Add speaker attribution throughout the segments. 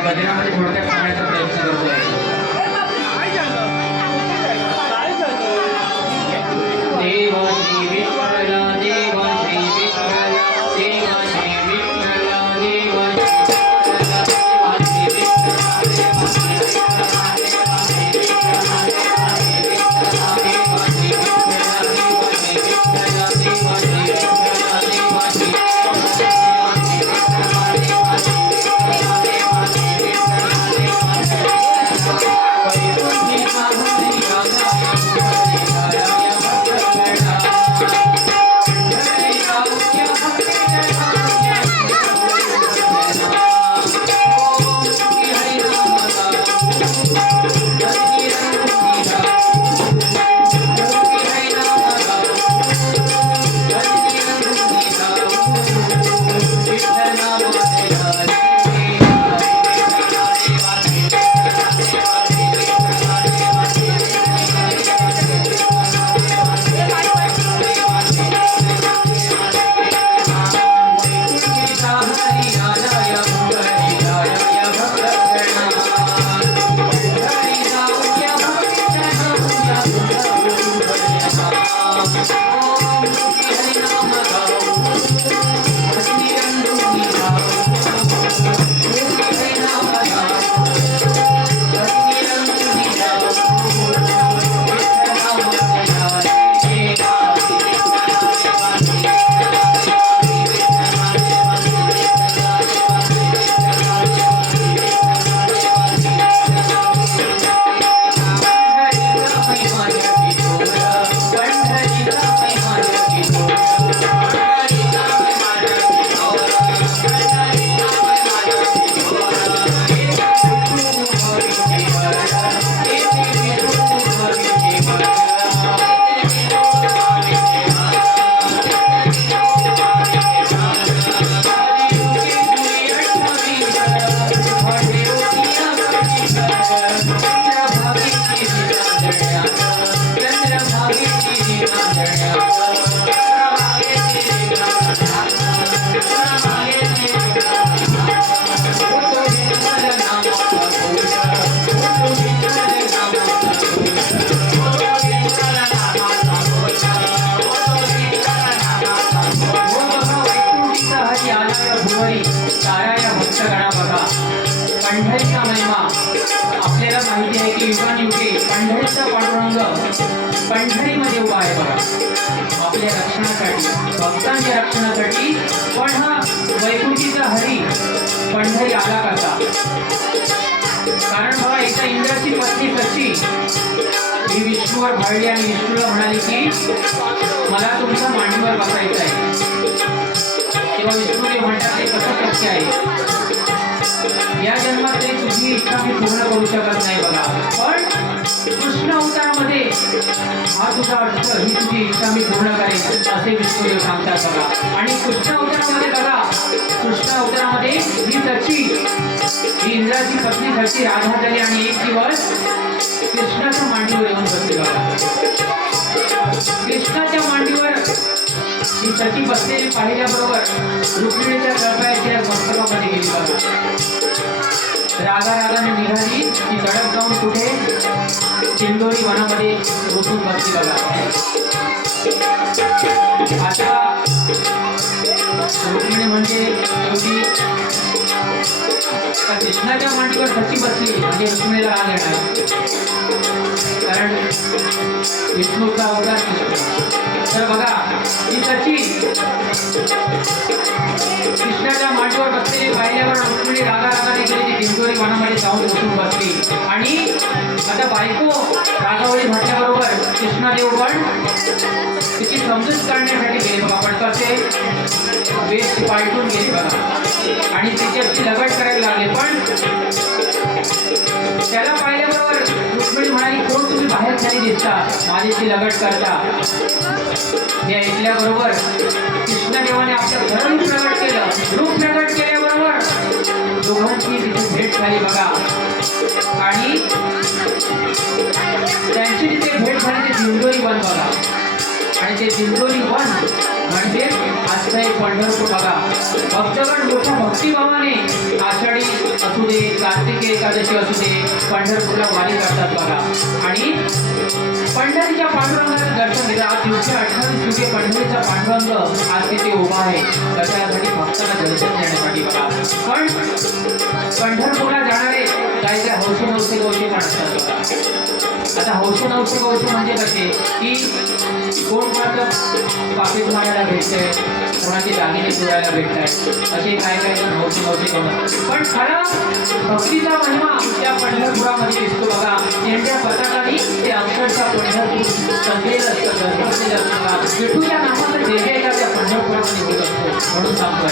Speaker 1: या भजनामध्ये थोडक्यात सांगण्याचा प्रयत्न करतोय आपल्या रक्षणासाठी भक्तांच्या रक्षणासाठी पण हा वैकुंठीचा हरी पंढरी आला कसा? कारण बघा एकदा इंद्राची पत्नी सची ही विष्णूवर भरली आणि विष्णूला म्हणाली की मला तुमचा मांडीवर बसायचं आहे तेव्हा जे म्हणतात ते कसं शक्य आहे? या जन्मात तुझी इच्छा मी पूर्ण करू शकत नाही बघा. पण कृष्ण अवतारामध्ये हा तुझा अर्थ ही तुझी इच्छा मी पूर्ण करेन असे विष्णुदेव सांगतात बघा. आणि कृष्ण अवतारामध्ये बघा कृष्ण अवतारामध्ये ही सची ही इंद्राची पत्नी सची राधा झाली आणि एक दिवस कृष्णाच्या मांडीवर येऊन बसली बघा. ही सची बसलेली पाहिल्याबरोबर रुक्मिणीच्या कळपायाच्या मस्तकामध्ये गेली बघा रागा रागाने निघाली ती तडक जाऊन कुठे? चिंडोरी वनामध्ये घुसून बसली बघा. आता रुक्मिणी म्हणजे शेवटी कृष्णाच्या मांडीवर सची बसली? म्हणजे रुक्मिणीला राग येणार. कारण विष्णूचा अवतार कृष्ण. तर बघा ही सची. कृष्णाच्या मांडीवर बसलेली पाहिल्यावर रुक्मिणी राधा रागाने गेली ती दिंडोरी वनामध्ये जाऊन बसून बसली. आणि आता म्हटल्याबरोबर कृष्णादेव पण तिची समजूत करण्यासाठी गेलो आपण कसे? वेश पालटून गेले बघा. आणि तिच्याशी लगट करायला लागले पण त्याला पाहिल्याबरोबर रुक्मिणी म्हणाली कोण तुम्ही बाहेर खाली दिसता? माझ्याशी लगट करता. हे ऐकल्याबरोबर कृष्णदेवाने आपलं धर्म प्रगट केलं. रूप प्रगट केल्याबरोबर दोघांची तिथे भेट झाली बघा. आणि त्यांची तिथे भेट झाली ते दिंडोरी वन बघा आणि ते दिंडोरी वन म्हणजे आजचं एक पंढरपूर बघा. भक्तगण मोठ्या भक्तिभावाने आषाढी असू दे कार्तिकी एकादशी असू दे पंढरपूरला वारी करतात बघा. आणि पंढरीच्या पांडुरंगाचं दर्शन घेतलं आज दिवशी अठ्ठावीस दिवशी पंढरीचा पांडुरंग आज तिथे उभा आहे. त्याच्यासाठी भक्तांना दर्शन देण्यासाठी बघा. पण पंढरपूरला जाणारे काही काही हौशी नवसे गोष्टी पण असतात बघा. आता हौशी नवसे गोष्टी म्हणजे कसे? की कोण कोणाचं पाकिट मारायला भेटतंय कोणाचे दागिने चोरायला भेटत आहेत असे काय काय जण हौशी नवसे करून. पण खरा भक्तीचा महिमा त्या पंढरपुरामध्ये दिसतो बघा. त्यांच्या पथकाने ते अक्षरशः पंढरपूर सजलेलं असतं गजबजलेलं असतं. विठूच्या नामाचं जे जे त्या पंढरपुरामध्ये होत असतो म्हणून सांगतो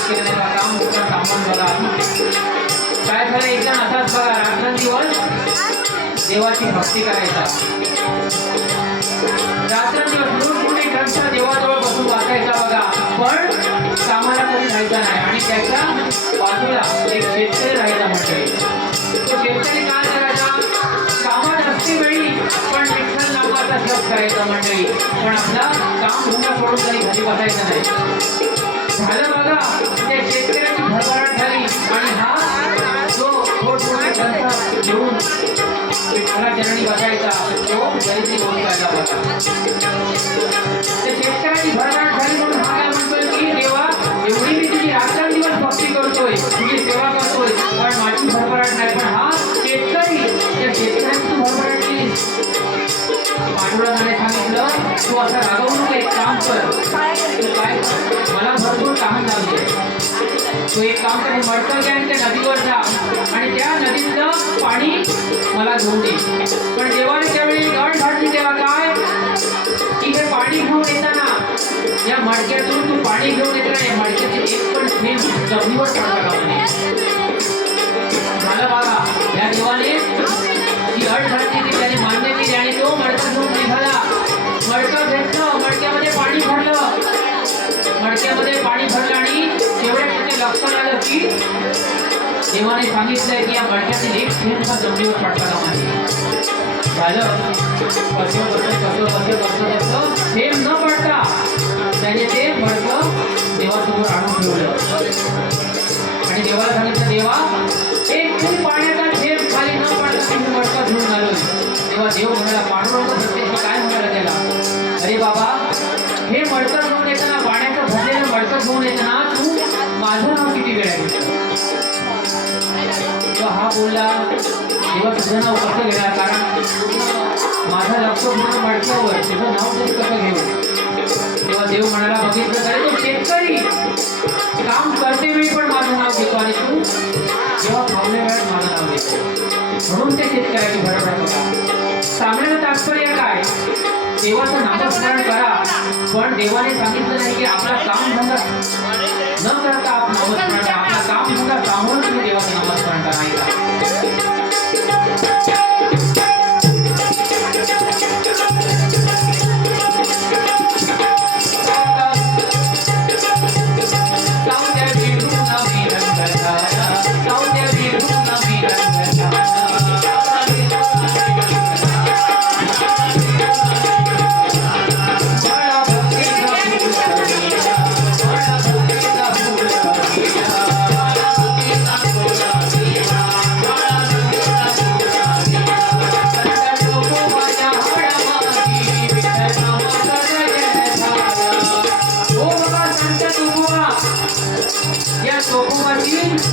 Speaker 1: नामाचा बघा काम सामान बघा काय झालं एक असाच बघा रात्र दिवस देवाची भक्ती करायचा. रात्रंदिवस रोज कुठे ग्रंथ देवाजवळ बसून वाचायचा बघा. पण कामाला कधी राहायचा नाही. आणि त्याच्या बाजूला एक शेतकरी राहायचा म्हणजे. तो शेतकरी काय करायचा? कामात असते वेळी पण विठ्ठल नावाचा जप करायचा मंडळी पण आपला काम धंदा सोडून काही घरी बसायचं नाही. झालं बघा त्या शेतकऱ्याची भरभराट झाली. आणि हा जो थोडथोडे ग्रंथ घेऊन विठ्ठला चरणी बसायचा तो गरिबी होऊन जायचा बघा त्या शेतकऱ्याची भरभराट झाली म्हणून हा काय म्हणतोय की देवा एवढी मी तुझी रात्रंदिवस भक्ती करतोय तुझी सेवा करतोय पण माझी भरभराट नाही. पण हा शेतकरी त्या शेतकऱ्याची तू भरभराट केलीस पांडुरंगाने सांगितलं तू असं रागवू नको एक काम कर तू काय मला भरपूर काम लागली तू एक काम कर मडकं घे आणि त्या नदीवर जा आणि त्या नदीतलं पाणी मला घेऊन दे पण देवाने त्यावेळी अट घातली तेव्हा काय की हे पाणी घेऊन येताना या मडक्यातून तू पाणी घेऊन येताना या मडक्याचे एक पण थेंब जमिनीवर नये झालं बघा या देवाने ती अट त्याने मान्य केली आणि तो मडकं घेऊन निघाला. मडकं घेतलं मडक्यामध्ये पाणी भरलं. मडक्यामध्ये पाणी भरलं आणि तेवढ्या लक्षात आलं की देवाने सांगितलंय की या मडक्यातील एक थेंबा जमिनीवर पडताना झालं. कसं कसं कसं कसं कसं थेंब न पडता त्याने ते मडकं देवासमोर आणून ठेवलं. आणि देवाला सांगितलं देवा एक देव म्हणाला पांडुरंग प्रत्यक्ष काय म्हणाला त्याला? अरे बाबा हे मडकं घेऊन येताना पाण्याचं भरलेलं मडकं घेऊन येताना तू माझं नाव किती वेळा घेतलं? हा बोलला तेव्हा तुझं नाव कसं घेणार? कारण माझं लक्ष पूर्ण मडक्यावर तुझं नाव तरी कसं घेऊ? तेव्हा देव म्हणाला बघितलं तरी तो शेतकरी. काम करते वेळी पण माझं नाव घेतो आणि तू जेव्हा फावल्या वेळात माझं नाव घेतो. म्हणून ते शेतकऱ्याची भरभर होता. सांगण्याचं तात्पर्य काय? देवाचं नामस्मरण करा. पण देवाने सांगितलं नाही की आपला काम धंदा न करता आपण नामस्मरण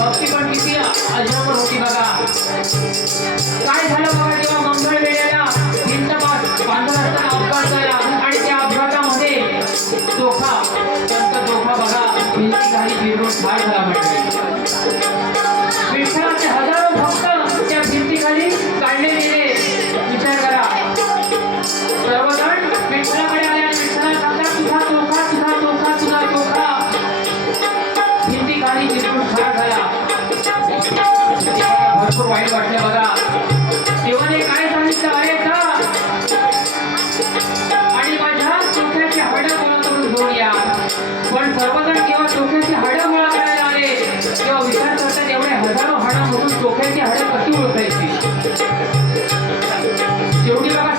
Speaker 1: तुकोबाची भक्ती आणि माझ्या चोख्याची हाडं गोळा करून घेऊन या. पण सर्वजण केव्हा चोख्याची हाडं गोळा करायला आले. तेव्हा विचार करतात एवढे हजारो हाडांमधून चोख्याची हाडं कशी ओळखायची? शेवटी बघा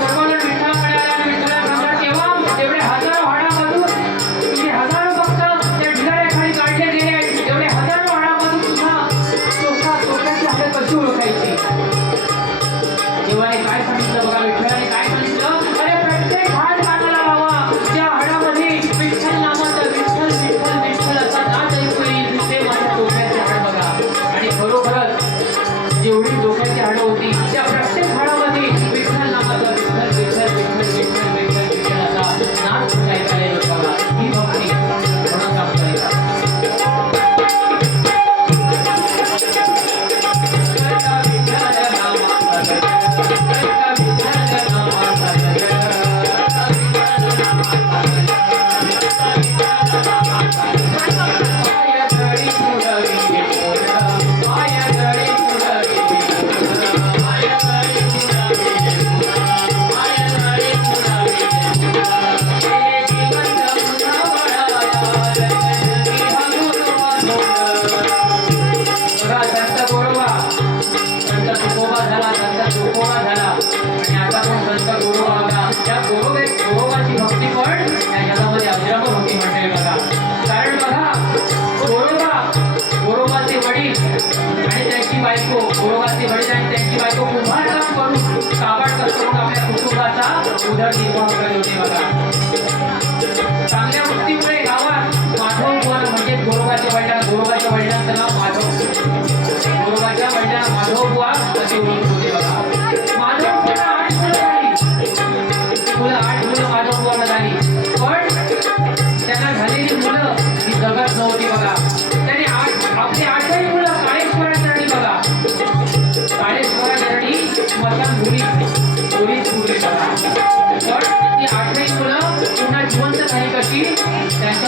Speaker 1: झाला झाला आणि आता पण संत गोरोबा बघा त्या गोरोबे गोरोबाची भक्ती पण या जगामध्ये अजराम भक्ती बघा कारण बघा गोरोबा गोरोबाचे वडील आणि त्यांची बायको गोरोबाचे वडील आणि त्यांची बायको काम करून काबाड कष्ट करून आपल्या कुटुंबाचा उदरनिर्वाह करत होते बघा चांगल्या वृत्तीमुळे गावात माधव म्हणजे गोरोबाच्या वडिलांना गोरोबाच्या वडिलांचं त्याला माधव. गोरोबाच्या वडिलांना माधव असे ओळख होते बघा. आठ मुलं झाली. मुलं आठ मुलं झाली. पण त्यांना झालेली मुलं ही जगत नव्हती बघा. त्याने आठ आपली आठही मुलं काळेश्वरा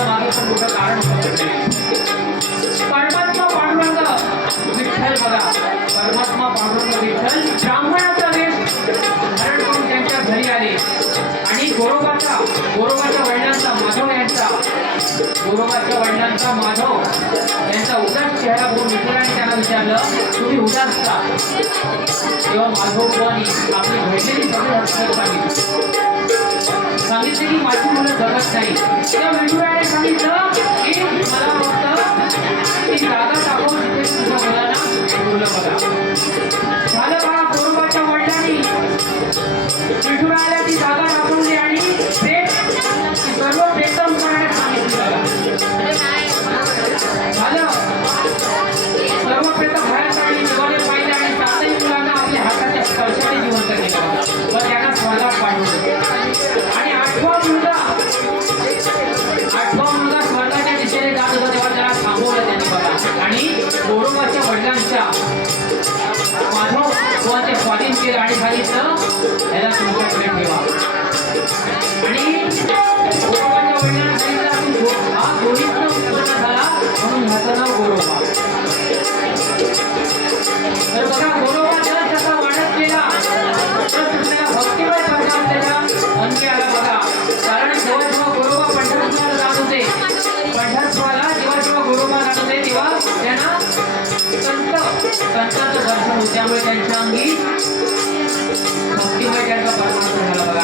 Speaker 1: त्याच्यामागे पण मोठं कारण होतं परमात्मा पांडुरंग विठ्ठल बघा परमात्मा पांडुरंग विठ्ठल ब्राह्मणाचा वेश धारण करून त्यांच्या घरी आले आणि गोरोबाचा गोरोबाच्या वडिलांचा माधव यांचा गोरोबाच्या वडिलांचा माधव यांचा उदास चेहरा बघून विठ्ठलाने त्यांना विचारलं तुम्ही उदास का तेव्हा माधव आपली घडलेली सगळी हकीकत सांगितली सांगितले की माझी मुलं जगत नाही. तेव्हा विठुराने सांगितलं की मला फक्त ती जागा टाकून तिथे तुझ्या मुलांना मुलं बघा. झालं बाळा गोरोबाच्या वडिलांनी विठुरायाला ती जागा दाखवली आणि ते सर्व प्रेतम करण्यास सांगितलं बघा. झालं? सर्व प्रेतम बाहेर काढली देवाने पाहिजे आणि सातही मुलांना आपल्या हाताच्या स्पर्शाने जिवंत केलं तुमची गाडी झाली तर याला तुमच्याकडे ठेवा. आणि म्हणून त्याचा वाढत गेला त्याच्या म्हणजे आला कारण जेव्हा जेव्हा जेव्हा जेव्हा तेव्हा संत त्यामुळे त्यांच्या अंगी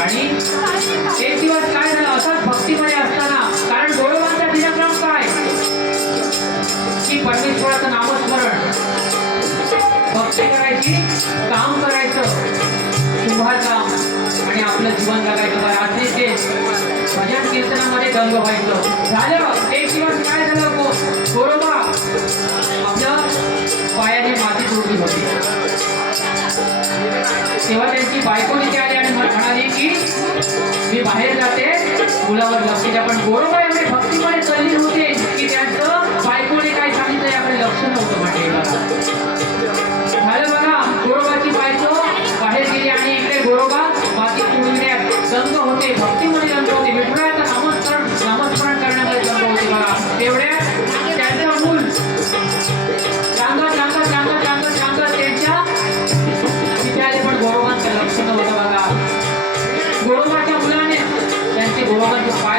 Speaker 1: आणि एक दिवस काय झालं? असाच भक्तीमध्ये असताना. कारण गोळवांचा दिनक्रम काय? की परमेश्वराचं नामस्मरण. भक्ती करायची काम करायचं. कुंभार काम आणि आपलं जीवन जगायचं. रात्रीचे भजन कीर्तनामध्ये दंग व्हायचं. झालं. एक दिवस काय झालं? गोरोबा. पायाने माती जोडली होती. तेव्हा त्यांची बायको तिथे आली आणि म्हणाली की मी बाहेर जाते मुलावर लक्ष द्या. पण गोरोबा एवढे भक्तीमध्ये चालली होते की त्यांचं बायकोने काय सांगितलं याकडे लक्ष नव्हतं म्हटले झालं बघा गोरोबाची बायको बाहेर गेली आणि इकडे गोरोबा माती कुंडण्यात दंग होते भक्तीमध्ये दंग होते. विठुरायाचं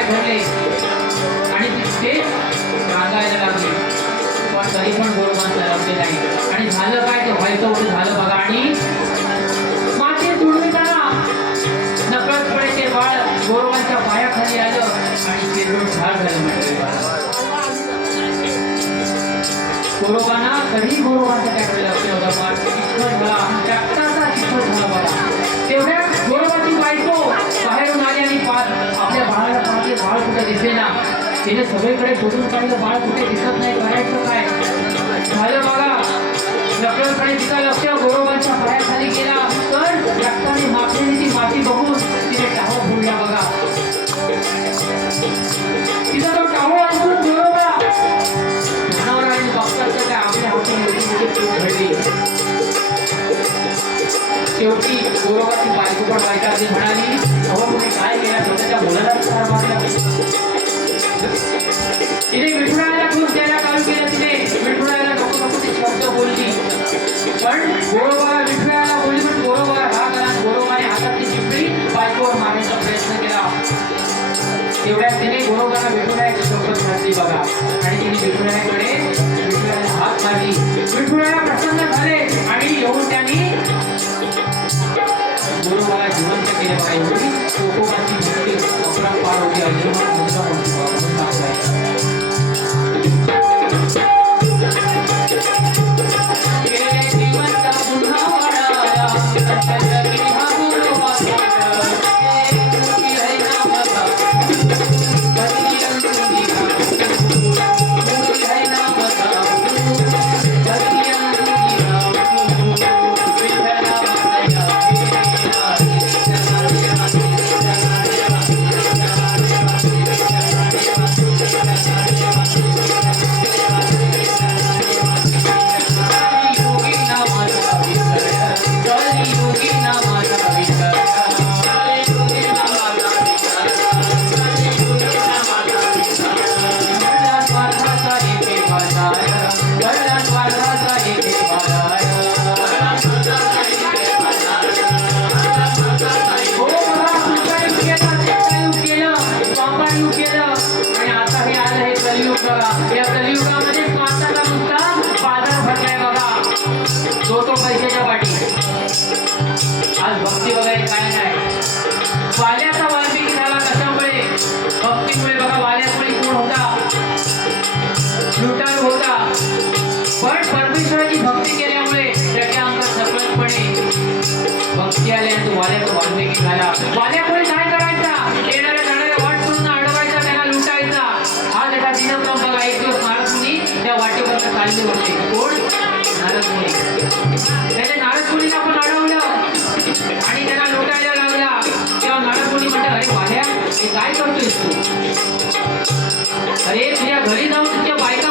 Speaker 1: गोरोबांचे आणि ते रागायला लागले. पण तरी पण गोरोबांचं लागले नाही. आणि झालं काय ते? व्हायचं होतं झालं बघा. आणि माती तुडविताना नकळतपणे ते बाळ गोरोबांच्या पायाखाली आलं आणि ते दोन झाड झालं म्हणजे गोरोबांना कधी गोरोबांचं त्याकडे लक्ष होता पण चिखल झाला. रक्ताचा चिखल झाला बघा. तेवढ्या जे बाळ कुठे दिसेना? तिने सगळीकडे शोधून पाहिलं बाळ कुठे दिसत नाही करायचं काय? झालं बघा. नकळतपणे तिचा लक्ष गोरोबांच्या पायाखाली गेला. तर रक्ताने माखलेली ती माती बघून शपथ घातली बघा आणि तिने विठुरायाकडे विठुरायाला हात मारली विठुराया प्रसन्न झाले आणि येऊन त्यांनी गोरोबाला जिवंत केले पाहिजे गोपोबाची भक्ती अपरंपार होती अजिबात मुद्दा म्हणतो वाल्मिकी झाला काय करायचा. येणाऱ्या जाणाऱ्या वाट सोडून अडवायचा त्यांना लुटायचा. हा त्याचा दिनक्रम बघा एक दिवस नारद मुनी त्या वाटेवर चालले होते. कोण? नारद मुनी त्याने नारद मुनीला पण अडवलं. आणि त्याला लुटायला लागला. तेव्हा नारद मुनी म्हणतात अरे वाल्या हे काय करतोयस तू? अरे तुझ्या घरी जाऊन तुझ्या बायका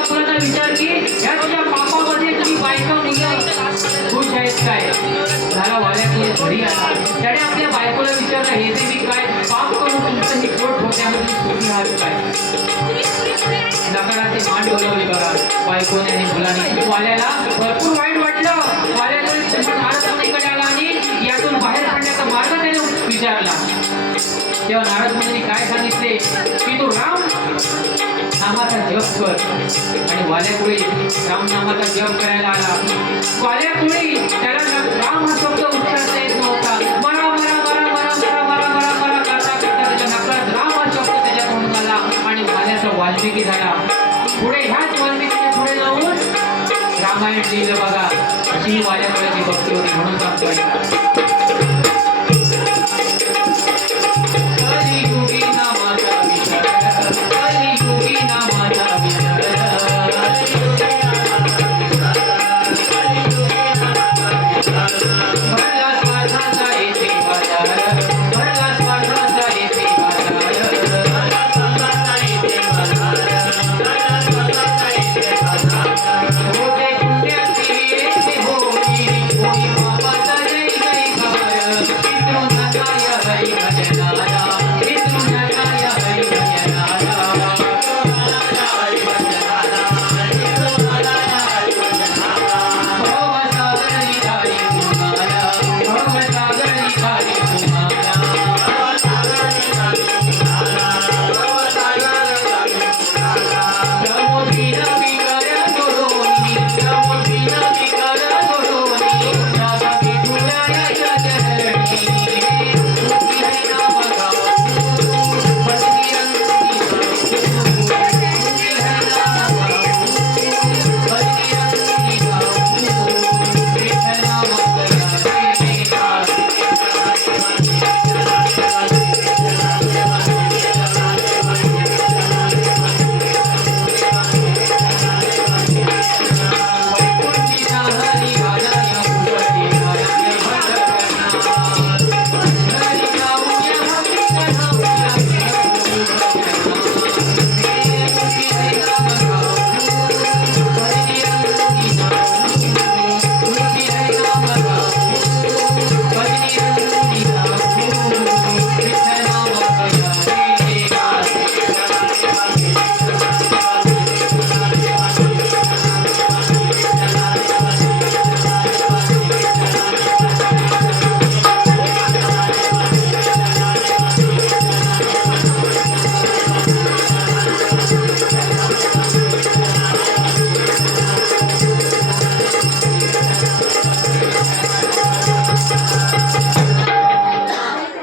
Speaker 1: खुश आहेत काय? झाला वाल्या घरी आला त्याने आपल्या बायकोला विचारलं हे देवी काय पाप करून तुमचं हे पोट ठोक्यामध्ये सुखी आहात काय? नकाराचे मान डोलवली बघा. बायकोने आणि मुलाने. वाल्याला भरपूर वाईट वाटलं. वाल्याला तेव्हा नारद मुनी काय सांगितले? की तू राम नामाचा जप कर. आणि वाल्यापुढे राम नामाचा जप करायला आला. वाल्यापुढे त्याला राम हा शब्द उच्चारता येत नव्हता. मरा मरा मरा मरा मरा मरा मरा मरा करता करता त्याच्या नकळत राम हा शब्द त्याच्या तोंडून आला आणि वाल्याचा वाल्मिकी झाला. पुढे ह्याच वाल्मिकीच्या पुढे जाऊन रामायण लिहिलं बघा. अशी ही वाल्यापुळ्याची भक्ती होती म्हणून सांगतोय